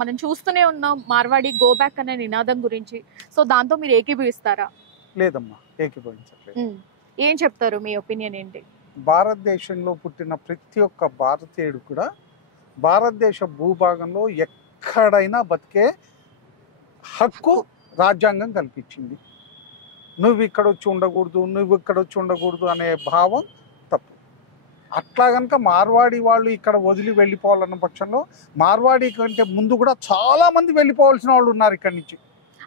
మనం చూస్తూనే ఉన్నాం మార్వాడి గో బ్యాక్ అనే నినాదం గురించి. సో దాంతో మీరు ఏకీభవిస్తారా? లేదమ్మా, ఏకీభవించట్లేదు. ఏం చెప్తారు, మీ ఒపీనియన్ ఏంటి? భారతదేశంలో పుట్టిన ప్రతి ఒక్క భారతీయుడు కూడా భారతదేశ భూభాగంలో ఎక్కడైనా బతికే హక్కు రాజ్యాంగం కల్పించింది. నువ్వు ఇక్కడ వచ్చి ఉండకూడదు, నువ్వు ఇక్కడ వచ్చి ఉండకూడదు అనే భావం తప్పు. అట్లా కనుక మార్వాడి వాళ్ళు ఇక్కడ వదిలి వెళ్ళిపోవాలన్న పక్షంలో మార్వాడి కంటే ముందు కూడా చాలా మంది వెళ్ళిపోవాల్సిన వాళ్ళు ఉన్నారు ఇక్కడి నుంచి.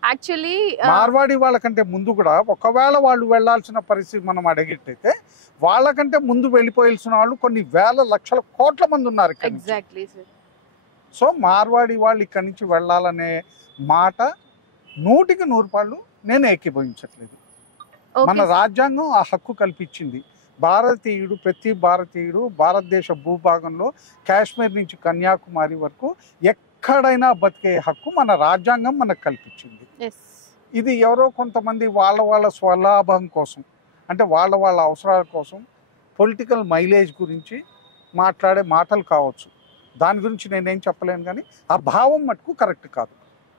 యాక్చువల్లీ మార్వాడి వాళ్ళకంటే ముందు కూడా ఒకవేళ వాళ్ళు వెళ్లాల్సిన పరిస్థితి మనం అడిగేటైతే వాళ్ళకంటే ముందు వెళ్ళిపోయాల్సిన వాళ్ళు కొన్ని వేల లక్షల కోట్ల మంది ఉన్నారు. ఎగ్జాక్ట్లీ. సో మార్వాడి వాళ్ళు ఇక్కడి నుంచి వెళ్ళాలనే మాట 100కి 100 నేను ఏకీభవించట్లేదు. మన రాజ్యాంగం ఆ హక్కు కల్పించింది. భారతీయుడు, ప్రతి భారతీయుడు భారతదేశ భూభాగంలో కాశ్మీర్ నుంచి కన్యాకుమారి వరకు ఎక్కడైనా బతికే హక్కు మన రాజ్యాంగం మనకు కల్పించింది. ఇది ఎవరో కొంతమంది వాళ్ళ స్వలాభం కోసం, అంటే వాళ్ళ అవసరాల కోసం పొలిటికల్ మైలేజ్ గురించి మాట్లాడే మాటలు కావచ్చు. దాని గురించి నేనేం చెప్పలేను, కానీ ఆ భావం మటుకు కరెక్ట్ కాదు.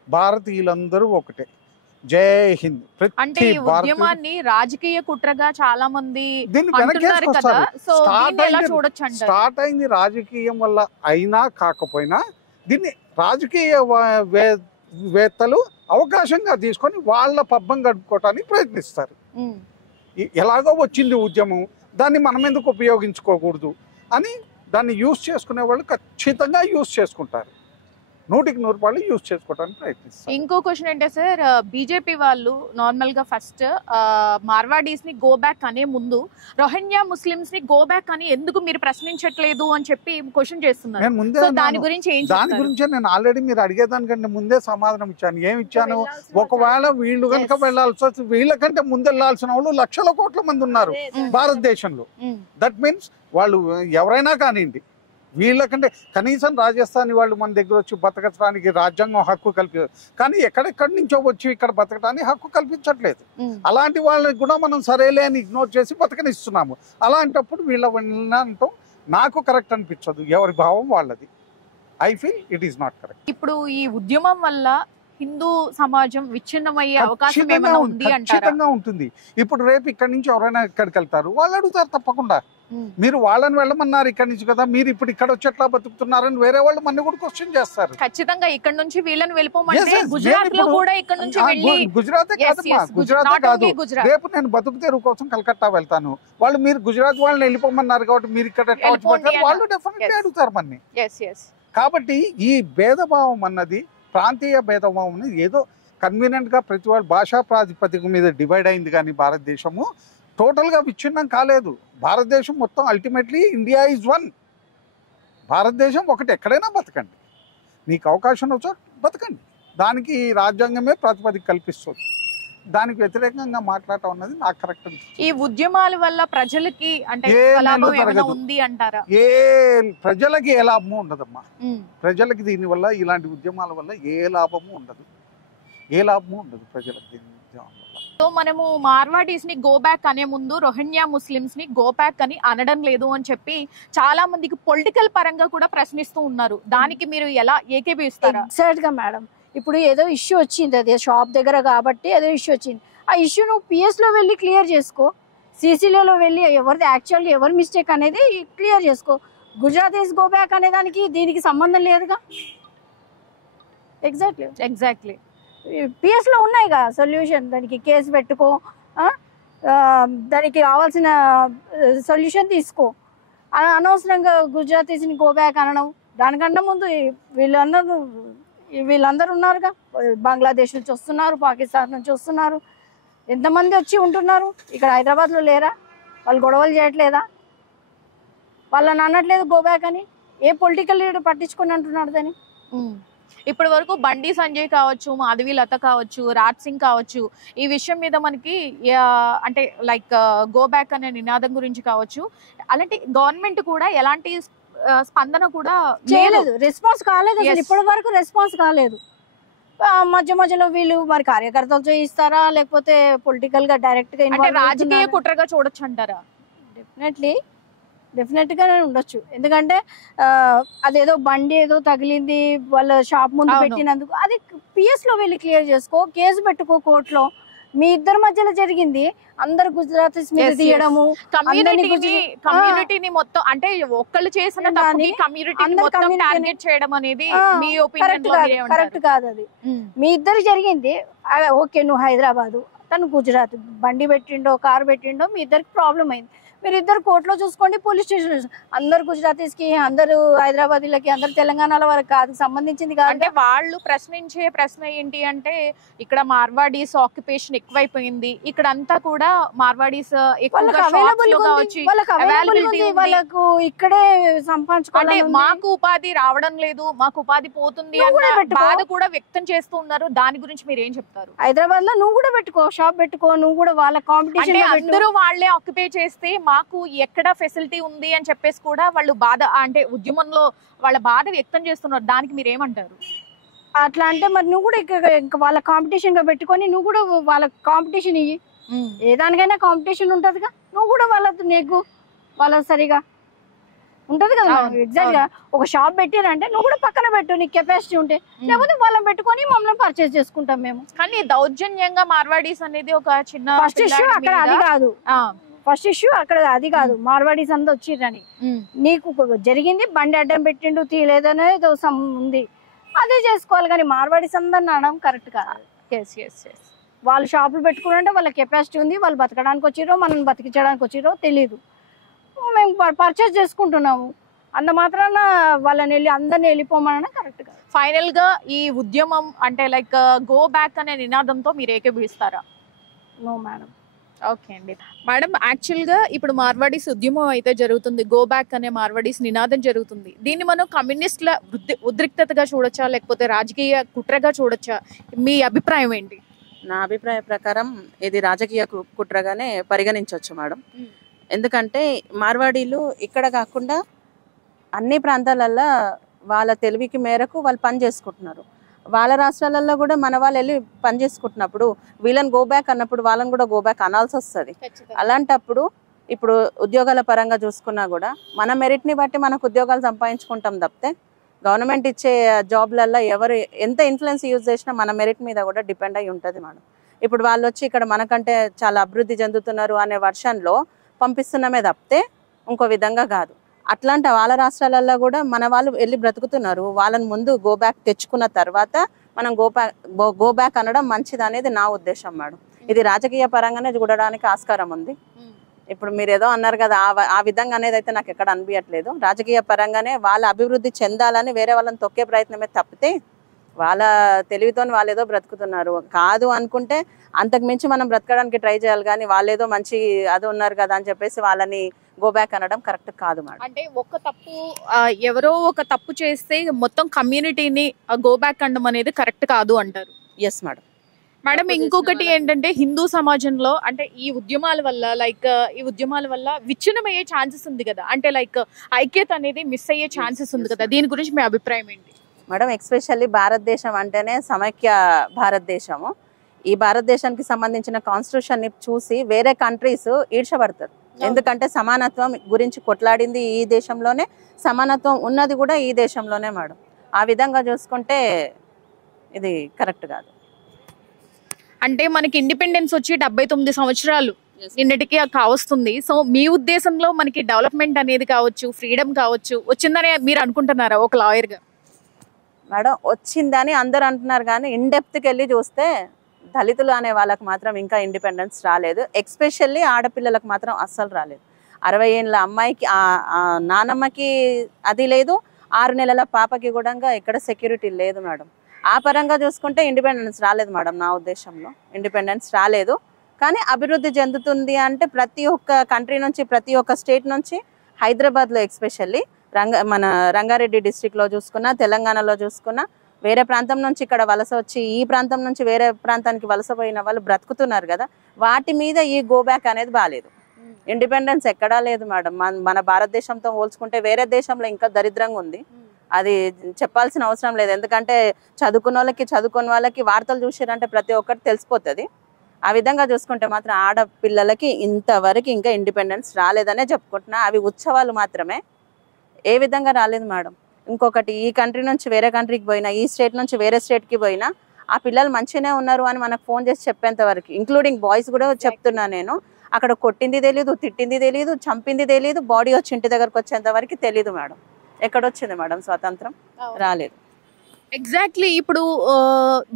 భారతీయులందరూ ఒకటే. జై హింద్. అంటే ఈ ఉద్యమాన్ని రాజకీయ కుట్రగా చాలా మంది స్టార్ట్ అయింది రాజకీయం వల్ల అయినా కాకపోయినా దీన్ని రాజకీయ వేత్తలు అవకాశంగా తీసుకొని వాళ్ళ పబ్బం గడుపుకోవటానికి ప్రయత్నిస్తారు. ఎలాగో వచ్చింది ఉద్యమం, దాన్ని మనం ఎందుకు ఉపయోగించుకోకూడదు అని దాన్ని యూజ్ చేసుకునే వాళ్ళు ఖచ్చితంగా యూజ్ చేసుకుంటారు. 100కి 100 యూజ్ చేసుకోవడానికి ప్రయత్నిస్తారు. ఇంకో క్వశ్చన్ అంటే సార్, బీజేపీ వాళ్ళు నార్మల్ గా ఫస్ట్ మార్వాడీస్ ని గో బ్యాక్ అనే ముందు రోహింగ్యా ముస్లిమ్స్ ని గో బ్యాక్ అని ఎందుకు మీరు ప్రశ్నించట్లేదు అని చెప్పి క్వశ్చన్ చేస్తున్నారు. దాని గురించి నేను ఆల్రెడీ మీరు అడిగేదానికంటే ముందే సమాధానం ఇచ్చాను. ఏమి ఇచ్చాను? ఒకవేళ వీళ్ళు కనుక వెళ్లాల్సి వస్తే వీళ్ళకంటే ముందు వెళ్లాల్సిన వాళ్ళు లక్షల కోట్ల మంది ఉన్నారు భారతదేశంలో. దట్ మీన్స్ వాళ్ళు ఎవరైనా కానివ్వండి, వీళ్ళకంటే కనీసం రాజస్థాన్ వాళ్ళు మన దగ్గర వచ్చి బతకడానికి రాజ్యాంగం హక్కు కానీ ఎక్కడెక్కడి నుంచో వచ్చి ఇక్కడ బతకడానికి హక్కు కల్పించట్లేదు. అలాంటి వాళ్ళకి కూడా మనం సరేలే అని ఇగ్నోర్ చేసి బతకనిస్తున్నాము. అలాంటప్పుడు వీళ్ళ వినటం నాకు కరెక్ట్ అనిపించదు. ఎవరి భావం వాళ్ళది. I feel it is not correct. ఇప్పుడు ఈ ఉద్యమం వల్ల హిందూ సమాజం విచ్ఛిన్నమయ్యే అవకాశం ఏమైనా ఉంది అంటారా? ఖచ్చితంగా ఉంటుంది. ఇప్పుడు రేపు ఇక్కడి నుంచి ఎవరైనా ఇక్కడికి వెళ్తారు, వాళ్ళు అడుగుతారు తప్పకుండా, మీరు వాళ్ళని వెళ్ళమన్నారు ఇక్కడి నుంచి కదా, మీరు ఇప్పుడు ఇక్కడ వచ్చి ఎట్లా బతుకుతున్నారని వేరే వాళ్ళు మన కూడా క్వశ్చన్ చేస్తారు. ఖచ్చితంగా ఇక్కడ నుంచి వీళ్ళని వెళ్ళిపోమంటే గుజరాత్ లో కూడా ఇక్కడ నుంచి వెళ్ళి, గుజరాతే కాదమ్మా, గుజరాతే కాదు, రేపు నేను బతుకు తెరువు కోసం కలకత్తా వెళ్తాను, వాళ్ళు మీరు గుజరాత్ వాళ్ళని వెళ్ళిపోమన్నారు కాబట్టి మీరు ఇక్కడ ఎట్లా వచ్చి బతకారు, వాళ్ళు డెఫినెట్లీ అడుగుతారు మనని. కాబట్టి ఈ భేదభావం అన్నది, ప్రాంతీయ భేదభావం ఏదో కన్వీనియంట్ గా ప్రతి వాళ్ళు భాషా ప్రాతిపదిక మీద డివైడ్ అయింది, కానీ భారతదేశము టోటల్గా విచ్ఛిన్నం కాలేదు. భారతదేశం మొత్తం అల్టిమేట్లీ ఇండియా ఈజ్ వన్. భారతదేశం ఒకటి. ఎక్కడైనా బతకండి, నీకు అవకాశం వచ్చో బతకండి. దానికి రాజ్యాంగమే ప్రాతిపదిక కల్పిస్తుంది. దానికి వ్యతిరేకంగా మాట్లాడటం అన్నది నాకు కరెక్ట్. ఈ ఉద్యమాల వల్ల ప్రజలకి అంటే ఉంది అంటారా? ఏ ప్రజలకి ఏ లాభము ఉండదమ్మా. ప్రజలకి దీని వల్ల, ఇలాంటి ఉద్యమాల వల్ల ఏ లాభము ఉండదు. ఏ లాభము ఉండదు ప్రజలకు దీని ఉద్యమం వల్ల. సో మనము మార్వాడీస్ ని గో బ్యాక్ అనే ముందు రోహింగ్యా ముస్లిమ్స్ ని గో బ్యాక్ అని అనడం లేదు అని చెప్పి చాలా మందికి పొలిటికల్ పరంగా కూడా ప్రశ్నిస్తూ ఉన్నారు. దానికి మీరు ఎలా ఏకీభవిస్తారా? ఎగ్జాక్ట్ గా మేడం, ఇప్పుడు ఏదో ఇష్యూ వచ్చింది, అదే షాప్ దగ్గర కాబట్టి ఏదో ఇష్యూ వచ్చింది. ఆ ఇష్యూ నువ్వు PS లో వెళ్ళి క్లియర్ చేసుకో, CCలో వెళ్ళి ఎవరిది యాక్చువల్గా ఎవరి మిస్టేక్ అనేది క్లియర్ చేసుకో. గుజరాత్ ఈస్ గో బ్యాక్ అనే దానికి దీనికి సంబంధం లేదుగా. ఎగ్జాక్ట్లీ PS లో ఉన్నాయిగా సొల్యూషన్. దానికి కేసు పెట్టుకో, దానికి కావాల్సిన సొల్యూషన్ తీసుకో. అనవసరంగా గుజరాతీస్ని గో బ్యాక్ అనడం. దానికన్నా ముందు వీళ్ళందరూ ఉన్నారుగా, బంగ్లాదేశ్ నుంచి వస్తున్నారు, పాకిస్తాన్ నుంచి వస్తున్నారు, ఎంతమంది వచ్చి ఉంటున్నారు. ఇక్కడ హైదరాబాద్లో లేరా? వాళ్ళు గొడవలు చేయట్లేదా? వాళ్ళని అనట్లేదు గో బ్యాక్ అని. ఏ పొలిటికల్ లీడర్ పట్టించుకొని అంటున్నాడు దాన్ని? ఇప్పటి వరకు బండి సంజయ్ కావచ్చు, మాధవి లత కావచ్చు, రాజ్ సింగ్ కావచ్చు, ఈ విషయం మీద మనకి అంటే లైక్ గో బ్యాక్ అనే నినాదం గురించి కావచ్చు, అలాంటి గవర్నమెంట్ కూడా ఎలాంటి స్పందన కూడా చేయలేదు, రెస్పాన్స్ కాలేదు. అసలు ఇప్పటి వరకు రెస్పాన్స్ కాలేదు. మధ్యలో వీళ్ళు మరి కార్యకర్తలు చేయిస్తారా, లేకపోతే పొలిటికల్ గా డైరెక్ట్ గా రాజకీయ కుట్రగా చూడొచ్చు అంటారా? డెఫినెట్లీ డెఫినెట్ గానే ఉండొచ్చు. ఎందుకంటే అదేదో బండి ఏదో తగిలింది వాళ్ళ షాప్ ముందు పెట్టినందుకు అది పిఎస్ లో వెళ్ళి క్లియర్ చేసుకో, కేసు పెట్టుకో కోర్టులో. మీ ఇద్దరి మధ్యలో జరిగింది, అందరు గుజరాతీస్ మీద తీయడము, కమ్యూనిటీని మొత్తం అంటే ఒక్కళ్ళు చేసిన తప్పుకి కమ్యూనిటీని మొత్తం టార్గెట్ చేయడం అనేది మీ ఒపీనియన్ లో కరెక్ట్ కాదు. అది మీ ఇద్దరు జరిగింది. ఓకే, నువ్వు హైదరాబాదు, తను గుజరాత్, బండి పెట్టిండో కారు పెట్టిండో, మీ ఇద్దరికి ప్రాబ్లం అయింది. మీరు ఇద్దరు కోర్టులో చూసుకోండి, పోలీస్ స్టేషన్. అందరు గుజరాతీస్ కి, అందరు హైదరాబాదీలకి, అందరు తెలంగాణల వరకు కాదు, సంబంధించింది కాదు. అంటే వాళ్ళు ప్రశ్నించే ప్రశ్న ఏంటి అంటే ఇక్కడ మార్వాడీస్ ఆక్యుపేషన్ ఎక్కువైపోయింది, ఇక్కడ అంతా కూడా మార్వాడీస్ వాళ్ళకు ఇక్కడే సంపాదించుకోవాలి, మాకు ఉపాధి రావడం లేదు, మాకు ఉపాధి పోతుంది అన్న బాధ కూడా వ్యక్తం చేస్తూ ఉన్నారు. దాని గురించి మీరు ఏం చెప్తారు? హైదరాబాద్ లో నువ్వు కూడా పెట్టుకో, షాప్ పెట్టుకో, నువ్వు కూడా వాళ్ళ కాంపిటీషన్. అందరూ వాళ్ళే ఆక్యుపై చేస్తే మాకు ఎక్కడ ఫెసిలిటీ ఉంది అని చెప్పేసి కూడా వాళ్ళు బాధ అంటే ఉద్యమంలో వాళ్ళ బాధ వ్యక్తం చేస్తున్నారు. దానికి మీరు ఏమంటారు? అట్లా అంటే మరి నువ్వు కూడా ఇంకా వాళ్ళ కాంపిటీషన్ గా పెట్టుకొని నువ్వు కూడా వాళ్ళ కాంపిటీషన్ ఇయ్యి. ఏ దానికైనా కాంపిటీషన్ ఉంటదిగా, నువ్వు కూడా నీకు వాళ్ళ సరిగా ఉంటది కదా. ఎగ్జాక్ట్ గా ఒక షాప్ పెట్టారంటే నువ్వు కూడా పక్కన పెట్టు, నీకు కెపాసిటీ ఉంటే. లేకపోతే వాళ్ళని పెట్టుకొని మమ్మల్ని పర్చేస్ చేసుకుంటాం మేము. కానీ దౌర్జన్యంగా మార్వాడీస్ అనేది ఒక చిన్న ఫస్ట్ ఇష్యూ అక్కడ అది కాదు, ఫస్ట్ ఇష్యూ అక్కడ అది కాదు. మార్వాడీస్ అంతా వచ్చిర్రని నీకు జరిగింది, బండి అడ్డం పెట్టిండు తీయలేదనే ఉంది, అదే చేసుకోవాలి. కానీ మార్వాడీస్ అందరిని అనడం కరెక్ట్ కాదు. వాళ్ళు షాపులు పెట్టుకుంటే వాళ్ళ కెపాసిటీ ఉంది, వాళ్ళు బతకడానికి వచ్చిరో మనల్ని బతికించడానికి వచ్చిరో తెలీదు, మేము పర్చేస్ చేసుకుంటున్నాము అంత మాత్రాన వాళ్ళని అందరిని వెళ్ళిపోమనడం కరెక్ట్ కాదు. ఫైనల్ గా ఈ ఉద్యమం అంటే లైక్ గో బ్యాక్ అనే నినాదంతో మీరు ఏకీభవిస్తారా? No madam. ఓకే అండి. మేడం, యాక్చువల్గా ఇప్పుడు మార్వాడీస్ ఉద్యమం అయితే జరుగుతుంది, గో బ్యాక్ అనే మార్వాడీస్ నినాదం జరుగుతుంది. దీన్ని మనం కమ్యూనిస్టుల ఉద్రిక్తతగా చూడొచ్చా, లేకపోతే రాజకీయ కుట్రగా చూడొచ్చా? మీ అభిప్రాయం ఏంటి? నా అభిప్రాయ ప్రకారం ఇది రాజకీయ కుట్రగానే పరిగణించవచ్చు మేడం. ఎందుకంటే మార్వాడీలు ఇక్కడ కాకుండా అన్ని ప్రాంతాలల్లో వాళ్ళ తెలివికి మేరకు వాళ్ళు పని చేసుకుంటున్నారు. వాళ్ళ రాష్ట్రాలలో కూడా మన వాళ్ళు వెళ్ళి పని చేసుకుంటున్నప్పుడు వీళ్ళని గో బ్యాక్ అన్నప్పుడు వాళ్ళని కూడా గో బ్యాక్ అనాల్సి వస్తుంది. అలాంటప్పుడు ఇప్పుడు ఉద్యోగాల పరంగా చూసుకున్నా కూడా మన మెరిట్ని బట్టి మనకు ఉద్యోగాలు సంపాదించుకుంటాం తప్పితే గవర్నమెంట్ ఇచ్చే జాబ్లల్లో ఎవరు ఎంత ఇన్ఫ్లుయెన్స్ యూజ్ చేసినా మన మెరిట్ మీద కూడా డిపెండ్ అయి ఉంటుంది మేడం. ఇప్పుడు వాళ్ళు వచ్చి ఇక్కడ మనకంటే చాలా అభివృద్ధి చెందుతున్నారు అనే వర్షన్లో పంపిస్తున్నామే తప్పితే ఇంకో విధంగా కాదు. అట్లాంటి వాళ్ళ రాష్ట్రాలలో కూడా మన వాళ్ళు వెళ్ళి బ్రతుకుతున్నారు. వాళ్ళని ముందు గో బ్యాక్ తెచ్చుకున్న తర్వాత మనం గో బ్యాక్ అనడం మంచిది అనేది నా ఉద్దేశం మేడం. ఇది రాజకీయ పరంగానే చూడడానికి ఆస్కారం ఉంది. ఇప్పుడు మీరు ఏదో అన్నారు కదా, ఆ విధంగా అనేది అయితే నాకు ఎక్కడ అనిపించట్లేదు. రాజకీయ పరంగానే వాళ్ళ అభివృద్ధి చెందాలని వేరే వాళ్ళని తొక్కే ప్రయత్నమే తప్పితే వాళ్ళ తెలివితో వాళ్ళు ఏదో బ్రతుకుతున్నారు కాదు అనుకుంటే అంతకు మించి మనం బ్రతకడానికి ట్రై చేయాలి. కానీ వాళ్ళు ఏదో మంచి అది ఉన్నారు కదా అని చెప్పేసి వాళ్ళని గో బ్యాక్ అనడం కరెక్ట్ కాదు మేడం. అంటే ఒక తప్పు ఎవరో ఒక తప్పు చేస్తే మొత్తం కమ్యూనిటీని గో బ్యాక్ అనడం అనేది కరెక్ట్ కాదు అంటారు? Yes madam. మేడం, ఇంకొకటి ఏంటంటే హిందూ సమాజంలో అంటే ఈ ఉద్యమాల వల్ల విచ్ఛిన్నం అయ్యే ఛాన్సెస్ ఉంది కదా, అంటే లైక్ ఐక్యత అనేది మిస్ అయ్యే ఛాన్సెస్ ఉంది కదా, దీని గురించి మీ అభిప్రాయం ఏంటి? మేడం, ఎక్స్పెషల్లీ భారతదేశం అంటేనే సమైక్య భారతదేశము. ఈ భారతదేశానికి సంబంధించిన కాన్స్టిట్యూషన్ ని చూసి వేరే కంట్రీస్ ఈర్షపడతారు. ఎందుకంటే సమానత్వం గురించి కొట్లాడింది ఈ దేశంలోనే, సమానత్వం ఉన్నది కూడా ఈ దేశంలోనే మేడం. ఆ విధంగా చూసుకుంటే ఇది కరెక్ట్ కాదు. అంటే మనకి ఇండిపెండెన్స్ వచ్చి 79 సంవత్సరాలు నిన్నటికి కావస్తుంది. సో మీ ఉద్దేశంలో మనకి డెవలప్మెంట్ అనేది కావచ్చు, ఫ్రీడమ్ కావచ్చు వచ్చిందని మీరు అనుకుంటున్నారా ఒక లాయర్ గా? మేడం, వచ్చిందని అందరు అంటున్నారు కానీ ఇన్ డెప్త్కి వెళ్ళి చూస్తే దళితులు అనే వాళ్ళకి మాత్రం ఇంకా ఇండిపెండెన్స్ రాలేదు. ఎక్స్పెషల్లీ ఆడపిల్లలకు మాత్రం అస్సలు రాలేదు. 60 ఏళ్ళ అమ్మాయికి నానమ్మకి అది లేదు, 6 నెలల పాపకి కూడా ఎక్కడ సెక్యూరిటీ లేదు మేడం. ఆ పరంగా చూసుకుంటే ఇండిపెండెన్స్ రాలేదు మేడం. నా ఉద్దేశంలో ఇండిపెండెన్స్ రాలేదు. కానీ అభివృద్ధి చెందుతుంది అంటే ప్రతి ఒక్క కంట్రీ నుంచి, ప్రతి ఒక్క స్టేట్ నుంచి, హైదరాబాద్లో ఎక్స్పెషల్లీ మన రంగారెడ్డి డిస్ట్రిక్ట్లో చూసుకున్నా, తెలంగాణలో చూసుకున్నా, వేరే ప్రాంతం నుంచి ఇక్కడ వలస వచ్చి ఈ ప్రాంతం నుంచి వేరే ప్రాంతానికి వలస పోయిన వాళ్ళు బ్రతుకుతున్నారు కదా, వాటి మీద ఈ గో బ్యాక్ అనేది బాగాలేదు. ఇండిపెండెన్స్ ఎక్కడా లేదు మేడం. మన భారతదేశంతో పోల్చుకుంటే వేరే దేశంలో ఇంకా దరిద్రంగా ఉంది. అది చెప్పాల్సిన అవసరం లేదు. ఎందుకంటే చదువుకున్న వాళ్ళకి, చదువుకున్న వాళ్ళకి వార్తలు చూసారంటే ప్రతి ఒక్కటి తెలిసిపోతుంది. ఆ విధంగా చూసుకుంటే మాత్రం ఆడపిల్లలకి ఇంతవరకు ఇంకా ఇండిపెండెన్స్ రాలేదనే చెప్పుకుంటున్నా. అవి ఉత్సవాలు మాత్రమే, ఏ విధంగా రాలేదు మేడం. ఇంకొకటి, ఈ కంట్రీ నుంచి వేరే కంట్రీకి పోయినా, ఈ స్టేట్ నుంచి వేరే స్టేట్కి పోయినా ఆ పిల్లలు మంచిగానే ఉన్నారు అని మనకు ఫోన్ చేసి చెప్పేంత వరకు, ఇంక్లూడింగ్ బాయ్స్ కూడా చెప్తున్నా నేను, అక్కడ కొట్టింది తెలియదు, తిట్టింది తెలియదు, చంపింది తెలియదు, బాడీ వచ్చి ఇంటి దగ్గరకు వచ్చేంత వరకు తెలియదు మేడం. ఎక్కడొచ్చింది మేడం స్వాతంత్రం? రాలేదు. ఎగ్జాక్ట్లీ. ఇప్పుడు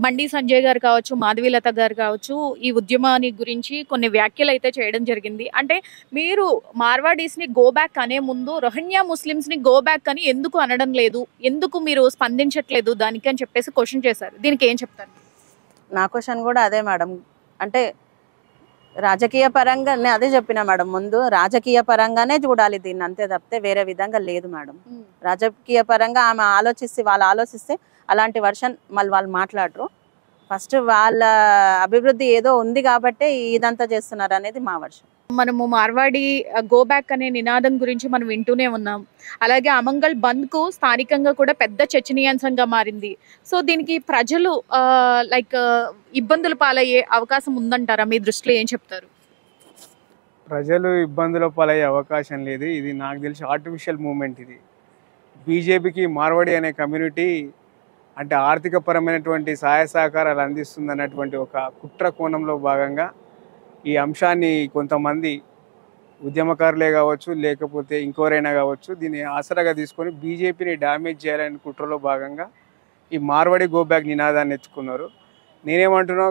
బండి సంజయ్ గారు కావచ్చు, మాధవీలత గారు కావచ్చు, ఈ ఉద్యమాన్ని గురించి కొన్ని వ్యాఖ్యలు అయితే చేయడం జరిగింది. అంటే మీరు మార్వాడీస్ ని గో బ్యాక్ అనే ముందు రోహింగ్యా ముస్లిమ్స్ ని గో బ్యాక్ అని ఎందుకు అనడం లేదు, ఎందుకు మీరు స్పందించట్లేదు దానికి అని చెప్పేసి క్వశ్చన్ చేశారు. దీనికి ఏం చెప్తారు? నా క్వశ్చన్ కూడా అదే మేడం. అంటే రాజకీయ పరంగా నేను అదే చెప్పిన మేడం, ముందు రాజకీయ పరంగానే చూడాలి దీన్ని, అంతే తప్పితే వేరే విధంగా లేదు మేడం. రాజకీయ పరంగా ఆమె వాళ్ళు ఆలోచిస్తే అలాంటి వర్షన్ మళ్ళీ వాళ్ళు మాట్లాడరు. ఫస్ట్ వాళ్ళ అభివృద్ధి ఏదో ఉంది కాబట్టి ఇదంతా చేస్తున్నారు అనేది మా వర్షన్. మనము మార్వాడి గో బ్యాక్ అనే నినాదం గురించి మనం వింటూనే ఉన్నాం. అలాగే అమంగల్ బంద్ కు స్థానికంగా కూడా పెద్ద చర్చనీయాంశంగా మారింది. సో దీనికి ప్రజలు ఇబ్బందులు పాలయ్యే అవకాశం ఉందంటారా? మీ దృష్టిలో ఏం చెప్తారు? ప్రజలు ఇబ్బందుల పాలయ్యే అవకాశం లేదు. ఇది నాకు తెలిసి ఆర్టిఫిషియల్ మూమెంట్. ఇది బీజేపీకి మార్వాడి అనే కమ్యూనిటీ అంటే ఆర్థికపరమైనటువంటి సహాయ సహకారాలు అందిస్తుంది అన్నటువంటి ఒక కుట్ర కోణంలో భాగంగా ఈ అంశాన్ని కొంతమంది ఉద్యమకారులే కావచ్చు, లేకపోతే ఇంకోరైనా కావచ్చు, దీన్ని ఆసరాగా తీసుకొని బీజేపీని డ్యామేజ్ చేయాలనే కుట్రలో భాగంగా ఈ మార్వాడి గో బ్యాక్ నినాదాన్ని ఎత్తుకున్నారు. నేనేమంటున్నా,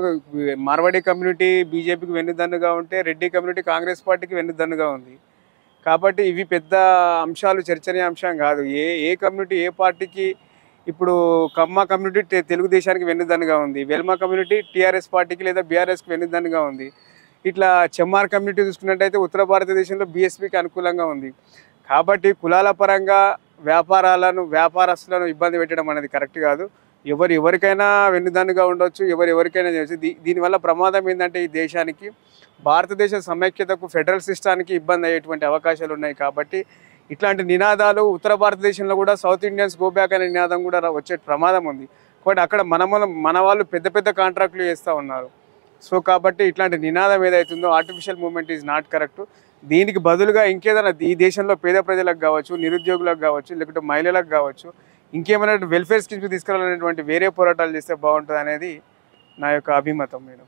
మార్వాడి కమ్యూనిటీ బీజేపీకి వెన్నుదన్నుగా ఉంటే రెడ్డి కమ్యూనిటీ కాంగ్రెస్ పార్టీకి వెన్నుదన్నుగా ఉంది. కాబట్టి ఇవి పెద్ద అంశాలు చర్చనీయాంశం కాదు. ఏ కమ్యూనిటీ ఏ పార్టీకి, ఇప్పుడు కమ్మ కమ్యూనిటీ తెలుగుదేశానికి వెన్నుదన్నుగా ఉంది, వెల్మ కమ్యూనిటీ టీఆర్ఎస్ పార్టీకి లేదా బీఆర్ఎస్కి వెన్నుదన్నుగా ఉంది. ఇట్లా చెమ్మార్ కమ్యూనిటీ చూసుకున్నట్టయితే ఉత్తర భారతదేశంలో బీఎస్పీకి అనుకూలంగా ఉంది. కాబట్టి కులాల పరంగా వ్యాపారస్తులను ఇబ్బంది పెట్టడం అనేది కరెక్ట్ కాదు. ఎవరికైనా వెన్నుదన్నుగా ఉండొచ్చు, ఎవరికైనా చేయొచ్చు. దీనివల్ల ప్రమాదం ఏంటంటే ఈ దేశానికి, భారతదేశ సమైక్యతకు, ఫెడరల్ సిస్టానికి ఇబ్బంది అయ్యేటువంటి అవకాశాలు ఉన్నాయి. కాబట్టి ఇట్లాంటి నినాదాలు ఉత్తర భారతదేశంలో కూడా సౌత్ ఇండియన్స్ గో బ్యాక్ అనే నినాదం కూడా వచ్చే ప్రమాదం ఉంది. కాబట్టి అక్కడ మన వాళ్ళు పెద్ద పెద్ద కాంట్రాక్టులు చేస్తూ ఉన్నారు. సో కాబట్టి ఇట్లాంటి నినాదం ఏదైతుందో artificial movement is not correct. దీనికి బదులుగా ఇంకేదైనా ఈ దేశంలో పేద ప్రజలకు కావచ్చు, నిరుద్యోగులకు కావచ్చు, లేకుంటే మహిళలకు కావచ్చు, ఇంకేమైనా వెల్ఫేర్ స్కీమ్స్ తీసుకురావాలనేటువంటి వేరే పోరాటాలు చేస్తే బాగుంటుంది అనేది నా యొక్క అభిమతం మేడం.